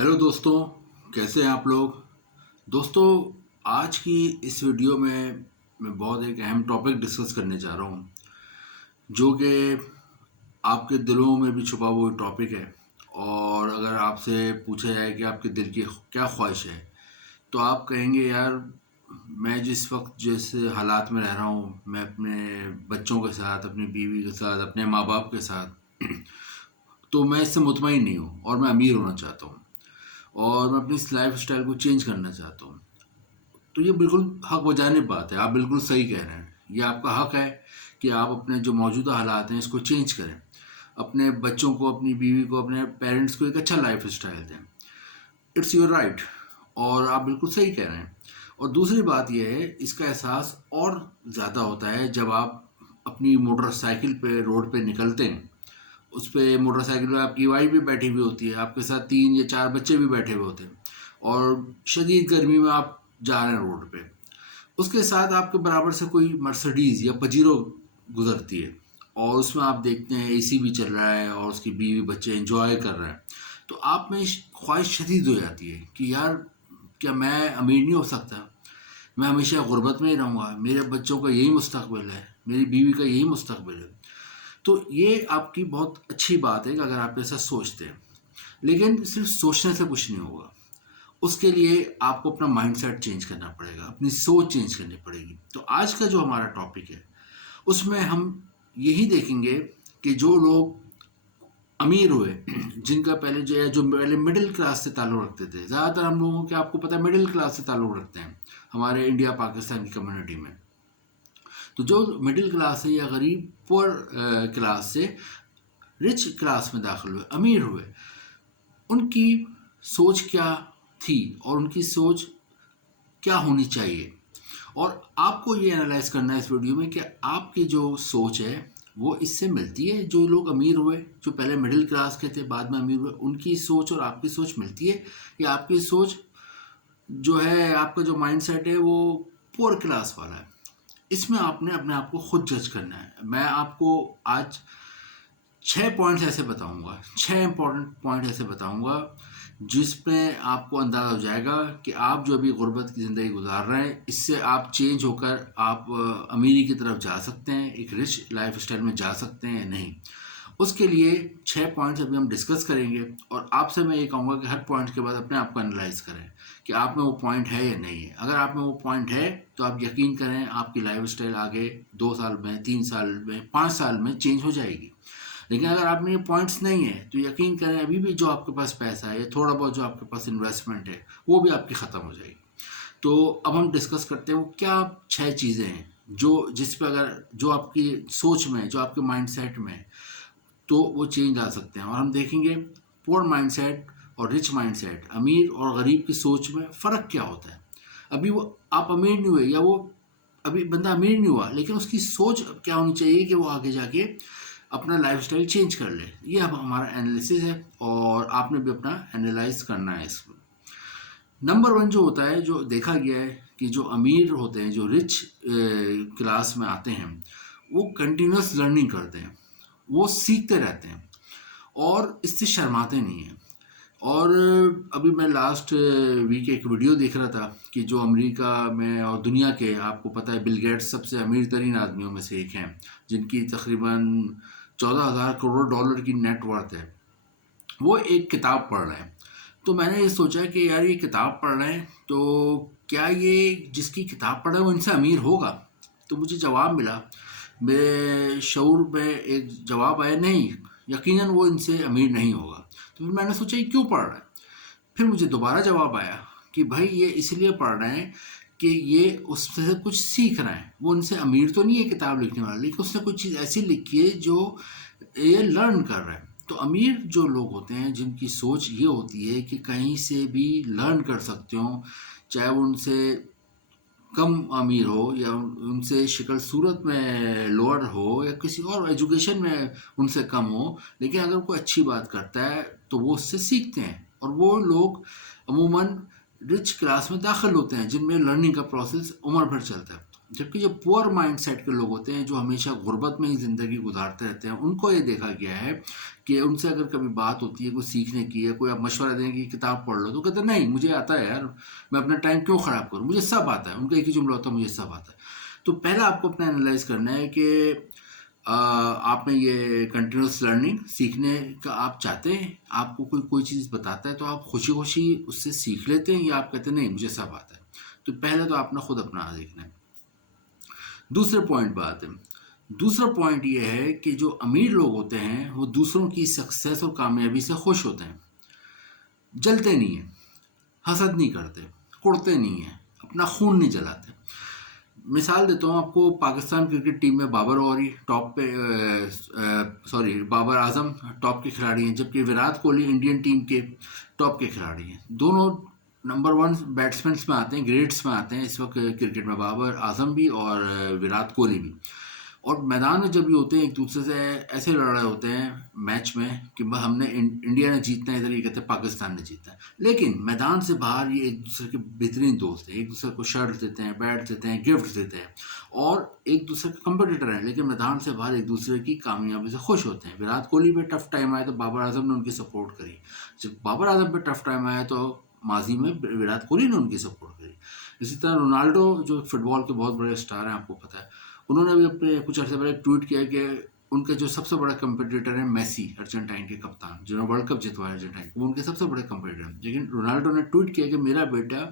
Hello दोस्तों, कैसे हैं आप लोग। दोस्तों, आज की इस वीडियो में मैं बहुत एक अहम टॉपिक डिस्कस करने जा रहा हूँ, जो कि आपके दिलों में भी छुपा हुआ टॉपिक है। और अगर आपसे पूछा जाए कि आपके दिल की क्या ख्वाहिश है, तो आप कहेंगे यार, मैं जिस वक्त जिस हालात में रह रहा हूँ, मैं अपने बच्चों के साथ, अपनी बीवी के साथ, अपने माँ बाप के साथ तो मैं इससे मुतमईन नहीं हूँ और मैं अमीर होना चाहता हूँ और मैं अपनी इस लाइफ स्टाइल को चेंज करना चाहता हूँ। तो ये बिल्कुल हक बजाने बात है, आप बिल्कुल सही कह रहे हैं। ये आपका हक है कि आप अपने जो मौजूदा हालात हैं इसको चेंज करें, अपने बच्चों को, अपनी बीवी को, अपने पेरेंट्स को एक अच्छा लाइफ स्टाइल दें। इट्स योर राइट, और आप बिल्कुल सही कह रहे हैं। और दूसरी बात यह है, इसका एहसास और ज़्यादा होता है जब आप अपनी मोटरसाइकिल पे रोड पे निकलते हैं। उस पे मोटरसाइकिल पे आपकी वाइफ भी बैठी हुई होती है, आपके साथ 3 या 4 बच्चे भी बैठे हुए होते हैं और शदीद गर्मी में आप जा रहे हैं रोड पे। उसके साथ आपके बराबर से कोई मर्सिडीज़ या पजीरो गुजरती है और उसमें आप देखते हैं एसी भी चल रहा है और उसकी बीवी बच्चे एंजॉय कर रहे हैं। तो आप में ख्वाहिश शदीद हो जाती है कि यार, क्या मैं अमीर नहीं हो सकता? मैं हमेशा गुर्बत में ही रहूँगा, मेरे बच्चों का यही मुस्तकबिल है, मेरी बीवी का यही मुस्तकबिल है। तो ये आपकी बहुत अच्छी बात है कि अगर आप ऐसा सोचते हैं, लेकिन सिर्फ सोचने से कुछ नहीं होगा। उसके लिए आपको अपना माइंडसेट चेंज करना पड़ेगा, अपनी सोच चेंज करनी पड़ेगी। तो आज का जो हमारा टॉपिक है, उसमें हम यही देखेंगे कि जो लोग अमीर हुए, जिनका पहले जो पहले मिडिल क्लास से ताल्लुक़ रखते थे, ज़्यादातर हम लोगों के, आपको पता है, मिडिल क्लास से ताल्लुक़ रखते हैं हमारे इंडिया पाकिस्तान की कम्युनिटी में। तो जो मिडिल क्लास है या गरीब पुअर क्लास से रिच क्लास में दाखिल हुए, अमीर हुए, उनकी सोच क्या थी और उनकी सोच क्या होनी चाहिए। और आपको ये एनालाइज करना है इस वीडियो में कि आपकी जो सोच है वो इससे मिलती है। जो लोग अमीर हुए, जो पहले मिडिल क्लास के थे बाद में अमीर हुए, उनकी सोच और आपकी सोच मिलती है, या आपकी सोच जो है, आपका जो माइंडसेट है वो पुअर क्लास वाला है। इसमें आपने अपने आप को खुद जज करना है। मैं आपको आज 6 पॉइंट्स ऐसे बताऊंगा, 6 इंपॉर्टेंट पॉइंट ऐसे बताऊंगा जिसमें आपको अंदाज़ा हो जाएगा कि आप जो अभी गुर्बत की ज़िंदगी गुजार रहे हैं, इससे आप चेंज होकर आप अमीरी की तरफ जा सकते हैं, एक रिच लाइफ स्टाइल में जा सकते हैं या नहीं। उसके लिए 6 पॉइंट्स अभी हम डिस्कस करेंगे और आपसे मैं ये कहूँगा कि हर पॉइंट के बाद अपने आप को एनालाइज करें कि आप में वो पॉइंट है या नहीं है। अगर आप में वो पॉइंट है तो आप यकीन करें, आपकी लाइफ स्टाइल आगे 2 साल में, 3 साल में, 5 साल में चेंज हो जाएगी। लेकिन अगर आप में ये पॉइंट्स नहीं है तो यकीन करें, अभी भी जो आपके पास पैसा है या थोड़ा बहुत जो आपके पास इन्वेस्टमेंट है, वो भी आपकी ख़त्म हो जाएगी। तो अब हम डिस्कस करते हैं वो क्या 6 चीज़ें हैं जो, जिस पे अगर, जो आपकी सोच में, जो आपके माइंडसेट में है, तो वो चेंज ला सकते हैं। और हम देखेंगे पुअर माइंडसेट और रिच माइंडसेट, अमीर और गरीब की सोच में फ़र्क क्या होता है। अभी वो, आप अमीर नहीं हुए, या वो अभी बंदा अमीर नहीं हुआ, लेकिन उसकी सोच क्या होनी चाहिए कि वो आगे जाके अपना लाइफस्टाइल चेंज कर ले। ये अब हमारा एनालिसिस है और आपने भी अपना एनालाइज करना है इसको। नंबर 1 जो होता है, जो देखा गया है कि जो अमीर होते हैं, जो रिच क्लास में आते हैं, वो कंटिन्यूस लर्निंग करते हैं, वो सीखते रहते हैं और इससे शर्माते नहीं हैं। और अभी मैं लास्ट वीक एक वीडियो देख रहा था कि जो अमेरिका में और दुनिया के, आपको पता है, बिल गेट्स सबसे अमीर तरीन आदमियों में से एक हैं, जिनकी तकरीबन 14,000 करोड़ डॉलर की नेटवर्थ है। वो एक किताब पढ़ रहे हैं। तो मैंने ये सोचा कि यार, ये किताब पढ़ रहे हैं तो क्या ये जिसकी किताब पढ़ रहा है वो इनसे अमीर होगा? तो मुझे जवाब मिला, मेरे शऊर में एक जवाब आया, नहीं, यकीनन वो इनसे अमीर नहीं होगा। तो फिर मैंने सोचा ये क्यों पढ़ रहा है। फिर मुझे दोबारा जवाब आया कि भाई ये इसलिए पढ़ रहे हैं कि ये उससे कुछ सीख रहे हैं। वो उनसे अमीर तो नहीं है किताब लिखने वाला, लेकिन उसने कुछ चीज़ ऐसी लिखी है जो ये लर्न कर रहे हैं। तो अमीर जो लोग होते हैं, जिनकी सोच ये होती है कि कहीं से भी लर्न कर सकते हो, चाहे वो उनसे कम अमीर हो या उनसे शक्ल सूरत में लोअर हो या किसी और एजुकेशन में उनसे कम हो, लेकिन अगर कोई अच्छी बात करता है तो वो उससे सीखते हैं। और वो लोग अमूमन रिच क्लास में दाखिल होते हैं जिनमें लर्निंग का प्रोसेस उम्र भर चलता है। जबकि जो पुअर माइंडसेट के लोग होते हैं, जो हमेशा गुर्बत में ही ज़िंदगी गुजारते रहते हैं, उनको ये देखा गया है कि उनसे अगर कभी बात होती है, कोई सीखने की है, कोई आप मशवरा दें कि किताब पढ़ लो, तो कहते हैं नहीं मुझे आता है यार, मैं अपना टाइम क्यों ख़राब करूँ, मुझे सब आता है। उनका एक ही जुमला होता है, मुझे सब आता है। तो पहला आपको अपना एनालाइज करना है कि आप में ये कंटिन्यूस लर्निंग सीखने का आप चाहते हैं, आपको कोई कोई चीज़ बताता है तो आप खुशी खुशी उससे सीख लेते हैं, या आप कहते हैं नहीं मुझे सब आता है। तो पहले तो आपने खुद अपना देखना है। दूसरे पॉइंट पे आते हैं। दूसरा पॉइंट ये है कि जो अमीर लोग होते हैं वो दूसरों की सक्सेस और कामयाबी से खुश होते हैं, जलते नहीं हैं, हसद नहीं करते, कुड़ते नहीं हैं, अपना खून नहीं जलाते। मिसाल देता हूँ आपको, पाकिस्तान क्रिकेट टीम में बाबर और टॉप पे बाबर आजम टॉप के खिलाड़ी हैं, जबकि विराट कोहली इंडियन टीम के टॉप के खिलाड़ी हैं। दोनों नंबर वन बैट्समैन में आते हैं, ग्रेड्स में आते हैं इस वक्त क्रिकेट में, बाबर आजम भी और विराट कोहली भी। और मैदान में जब भी होते हैं एक दूसरे से ऐसे लड़ रहे होते हैं मैच में कि हमने इंडिया ने जीतना है, इधर ये कहते हैं पाकिस्तान ने जीतना है। लेकिन मैदान से बाहर ये एक दूसरे के बेहतरीन दोस्त हैं, एक दूसरे को शर्ट देते हैं, बैट देते हैं, गिफ्ट देते हैं, और एक दूसरे के कंपटीटर हैं, लेकिन मैदान से बाहर एक दूसरे की कामयाबी से खुश होते हैं। विराट कोहली पे टफ टाइम आया तो बाबर आजम ने उनकी सपोर्ट करी, जब बाबर आजम पे टफ टाइम आया तो माजी में विराट कोहली ने उनकी सपोर्ट करी। इसी तरह रोनाल्डो जो फुटबॉल के बहुत बड़े स्टार हैं, आपको पता है, उन्होंने भी अपने कुछ अर्से पहले ट्वीट किया कि उनके जो सबसे बड़ा कंपटीटर है मेसी, अर्जेंटाइन के कप्तान जिन्होंने वर्ल्ड कप जितवाया अर्जेंटाइन, वो उनके सबसे बड़े कंपटीटर हैं। लेकिन रोनाल्डो ने ट्वीट किया कि मेरा बेटा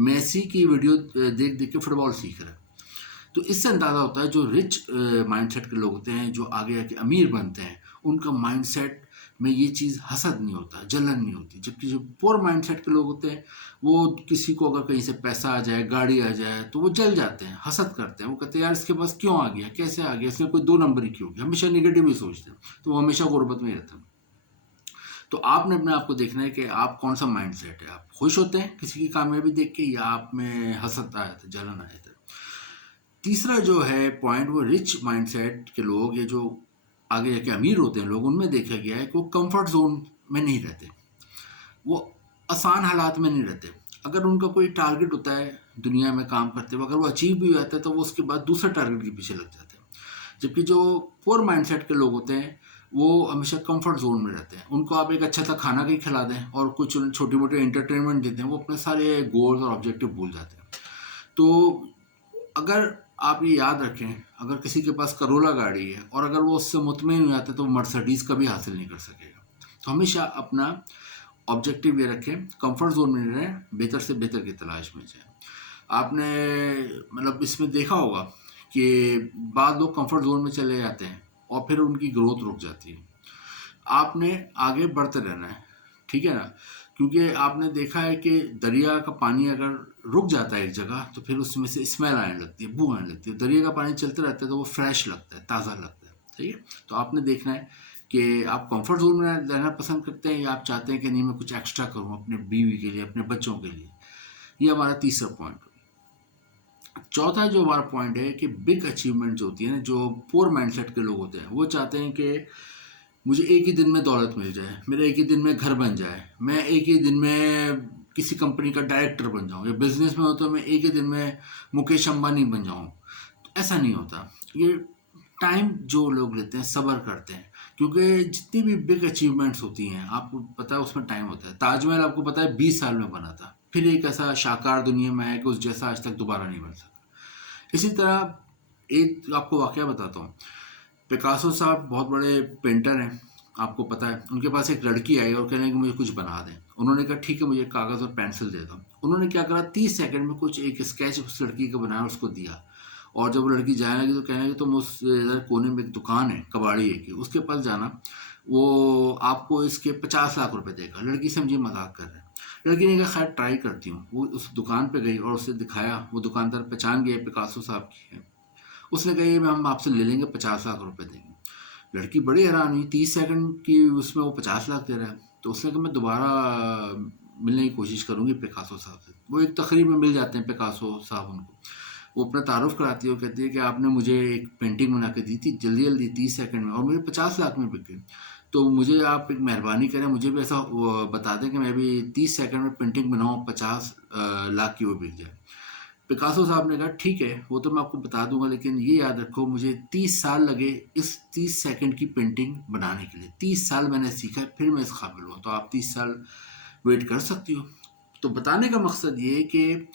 मेसी की वीडियो देख देख के फुटबॉल सीख रहा है। तो इससे अंदाज़ा होता है जो रिच माइंडसेट के लोग होते हैं, जो आगे आके अमीर बनते हैं, उनका माइंडसेट में ये चीज़ हसद नहीं होता, जलन नहीं होती। जबकि जो पुअर माइंडसेट के लोग होते हैं, वो किसी को अगर कहीं से पैसा आ जाए, गाड़ी आ जाए, तो वो जल जाते हैं, हसद करते हैं, वो कहते हैं यार इसके पास क्यों आ गया, कैसे आ गया, इसने कोई दो नंबर ही क्यों किया, हमेशा नेगेटिव ही सोचते हैं, तो वो हमेशा गुर्बत में रहते हैं। तो आपने अपने आप को देखना है कि आप कौन सा माइंडसेट है, आप खुश होते हैं किसी की कामयाबी देख के, या आप में हसद आया था, जलन आया था। तीसरा जो है पॉइंट, वो रिच माइंडसेट के लोग, ये जो आगे जाके अमीर होते हैं लोग, उनमें देखा गया है कि वो कंफर्ट जोन में नहीं रहते, वो आसान हालात में नहीं रहते। अगर उनका कोई टारगेट होता है दुनिया में काम करते हुए, अगर वो अचीव भी हो जाता है तो वो उसके बाद दूसरे टारगेट के पीछे लग जाते हैं। जबकि जो पुअर माइंडसेट के लोग होते हैं वो हमेशा कंफर्ट जोन में रहते हैं। उनको आप एक अच्छा सा खाना भी खिला दें और कुछ छोटी मोटी एंटरटेनमेंट देते हैं, वो अपने सारे गोल्स और ऑब्जेक्टिव भूल जाते हैं। तो अगर आप ये याद रखें, अगर किसी के पास करोला गाड़ी है और अगर वो उससे मुतमईन हो जाता है तो मर्सिडीज़ कभी हासिल नहीं कर सकेगा। तो हमेशा अपना ऑब्जेक्टिव ये रखें, कंफर्ट जोन में रहें, बेहतर से बेहतर की तलाश में जाएं। आपने मतलब इसमें देखा होगा कि बाद लोग कंफर्ट जोन में चले जाते हैं और फिर उनकी ग्रोथ रुक जाती है। आपने आगे बढ़ते रहना है, ठीक है ना, क्योंकि आपने देखा है कि दरिया का पानी अगर रुक जाता है एक जगह तो फिर उसमें से स्मेल आने लगती है, बू आने लगती है। दरिया का पानी चलते रहता है तो वो फ्रेश लगता है, ताज़ा लगता है, ठीक है। तो आपने देखना है कि आप कंफर्ट जोन में रहना पसंद करते हैं या आप चाहते हैं कि नहीं मैं कुछ एक्स्ट्रा करूँ अपने बीवी के लिए, अपने बच्चों के लिए। ये हमारा तीसरा पॉइंट। चौथा जो हमारा पॉइंट है कि बिग अचीवमेंट जो होती है ना, जो पुअर माइंडसेट के लोग होते हैं वो चाहते हैं कि मुझे एक ही दिन में दौलत मिल जाए, मेरा एक ही दिन में घर बन जाए, मैं एक ही दिन में किसी कंपनी का डायरेक्टर बन जाऊं, या बिजनेस में हो तो मैं एक ही दिन में मुकेश अंबानी बन जाऊं। तो ऐसा नहीं होता। ये टाइम जो लोग लेते हैं, सब्र करते हैं, क्योंकि जितनी भी बिग अचीवमेंट्स होती हैं आपको पता है उसमें टाइम होता है। ताजमहल आपको पता है 20 साल में बना था, फिर एक ऐसा शाकार दुनिया में है कि उस जैसा आज तक दोबारा नहीं बन सका। इसी तरह एक आपको वाकया बताता हूँ। पिकासो साहब बहुत बड़े पेंटर हैं, आपको पता है। उनके पास एक लड़की आई और कहने कि मुझे कुछ बना दें। उन्होंने कहा ठीक है मुझे कागज़ और पेंसिल दे दो। उन्होंने क्या करा, 30 सेकंड में कुछ एक स्केच उस लड़की का बनाया और उसको दिया। और जब वो लड़की जाने लगी तो कहने लगी तुम उस इधर कोने में एक दुकान है कबाड़ी की, उसके पास जाना, वो आपको इसके 50 लाख रुपए देगा। लड़की समझी मजाक कर रहे हैं। लड़की ने कहा खैर ट्राई करती हूँ। वो उस दुकान पे गई और उसे दिखाया। वो दुकानदार पहचान गया पिकासो साहब की है। उसने कहा ये हम आपसे ले लेंगे, 50 लाख रुपए देंगे। लड़की बड़ी हैरान हुई, 30 सेकंड की उसमें वो 50 लाख दे रहा है। तो उसने कहा मैं दोबारा मिलने की कोशिश करूंगी पिकासो साहब से। वो एक तकरीब में मिल जाते हैं पिकासो साहब उनको। वो अपना तारुफ कराती है और कहती है कि आपने मुझे एक पेंटिंग बना के दी थी जल्दी जल्दी 30 सेकंड में और मुझे 50 लाख में बिक गई। तो मुझे आप एक मेहरबानी करें, मुझे भी ऐसा बता दें कि मैं भी 30 सेकंड में पेंटिंग बनाऊँ, 50 लाख की वो बिक जाए। पिकासो साहब ने कहा ठीक है वो तो मैं आपको बता दूंगा, लेकिन ये याद रखो मुझे 30 साल लगे इस 30 सेकंड की पेंटिंग बनाने के लिए। 30 साल मैंने सीखा, फिर मैं इस काबिल हुआ, तो आप 30 साल वेट कर सकती हो। तो बताने का मकसद ये है कि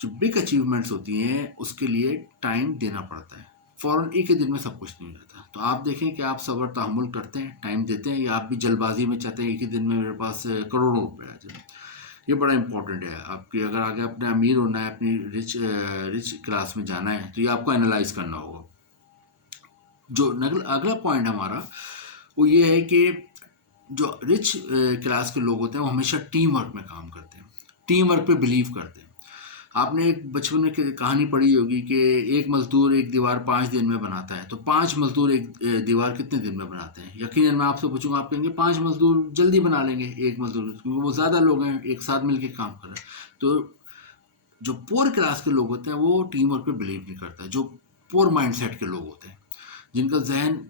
जो बिग अचीवमेंट्स होती हैं उसके लिए टाइम देना पड़ता है। फ़ौरन एक ही दिन में सब कुछ नहीं हो जाता। तो आप देखें कि आप सब्र तहम्मुल करते हैं, टाइम देते हैं, या आप भी जल्दबाजी में चाहते हैं एक ही दिन में मेरे पास करोड़ों रुपए आ जाए। ये बड़ा इंपॉर्टेंट है आपकी, अगर आगे अपने अमीर होना है, अपनी रिच क्लास में जाना है, तो ये आपको एनालाइज करना होगा। जो अगला पॉइंट हमारा वो ये है कि जो रिच क्लास के लोग होते हैं वो हमेशा टीम वर्क में काम करते हैं, टीम वर्क पे बिलीव करते हैं। आपने एक बचपन में कहानी पढ़ी होगी कि एक मजदूर एक दीवार 5 दिन में बनाता है, तो 5 मजदूर एक दीवार कितने दिन में बनाते हैं? यकीनन मैं आपसे पूछूंगा, आप कहेंगे 5 मजदूर जल्दी बना लेंगे एक मजदूर, क्योंकि वो ज़्यादा लोग हैं एक साथ मिलकर काम कर रहे हैं। तो जो पुअर क्लास के लोग होते हैं वो टीम वर्क पे बिलीव नहीं करता। जो पुअर माइंडसेट के लोग होते हैं, जिनका जहन,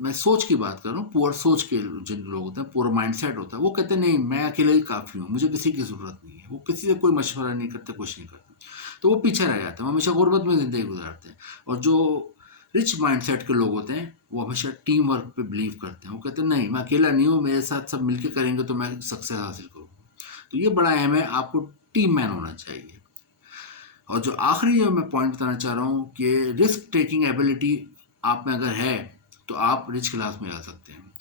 मैं सोच की बात कर रहा हूँ, पुअर सोच के जिन लोग होते हैं, पुअर माइंडसेट होता है, वो कहते हैं नहीं मैं अकेले ही काफ़ी हूँ, मुझे किसी की ज़रूरत नहीं है। वो किसी से कोई मशवरा नहीं करते, कुछ नहीं करते, तो वो पीछे रह जाते हैं, वो हमेशा गुर्बत में ज़िंदगी गुजारते हैं। और जो रिच माइंडसेट के लोग होते हैं वो हमेशा टीम वर्क पे बिलीव करते हैं। वो कहते हैं नहीं मैं अकेला नहीं हूँ, मेरे साथ सब मिलकर करेंगे तो मैं सक्सेस हासिल करूँगा। तो ये बड़ा अहम है, आपको टीम मैन होना चाहिए। और जो आखिरी जो मैं पॉइंट बताना चाह रहा हूँ कि रिस्क टेकिंग एबिलिटी आप में अगर है तो आप रिच क्लास में जा सकते हैं।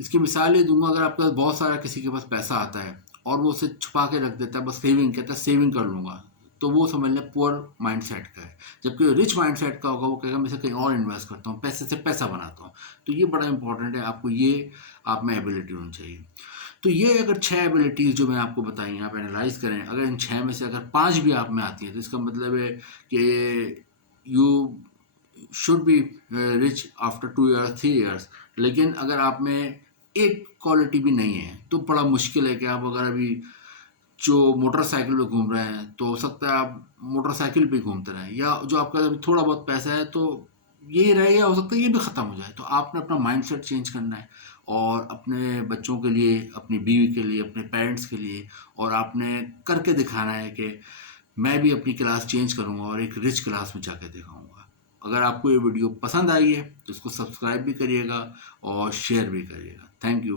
इसकी मिसाल ये दूंगा, अगर आपके पास बहुत सारा किसी के पास पैसा आता है और वो उसे छुपा के रख देता है, बस सेविंग, कहता है सेविंग कर लूँगा, तो वो समझ लें पुअर माइंडसेट का है। जबकि रिच माइंडसेट का होगा, वो कहेगा मैं इसे कहीं और इन्वेस्ट करता हूँ, पैसे से पैसा बनाता हूँ। तो ये बड़ा इंपॉर्टेंट है, आपको ये आप में एबिलिटी होनी चाहिए। तो ये अगर 6 एबिलिटीज़ जो मैंने आपको बताई आप एनालाइज करें, अगर इन 6 में से अगर 5 भी आप में आती हैं तो इसका मतलब है कि you should be rich after 2 years 3 years. लेकिन अगर आप में एक क्वालिटी भी नहीं है तो बड़ा मुश्किल है कि आप अगर अभी जो मोटरसाइकिल पे घूम रहे हैं तो हो सकता है आप मोटरसाइकिल पे घूमते रहें, या जो आपका अभी थोड़ा बहुत पैसा है तो यही रहे, या हो सकता है ये भी ख़त्म हो जाए। तो आपने अपना माइंडसेट चेंज करना है, और अपने बच्चों के लिए, अपनी बीवी के लिए, अपने पेरेंट्स के लिए, और आपने करके दिखाना है कि मैं भी अपनी क्लास चेंज करूँगा और एक रिच क्लास में जाके दिखाऊँगा। अगर आपको ये वीडियो पसंद आई है तो इसको सब्सक्राइब भी करिएगा और शेयर भी करिएगा। Thank you.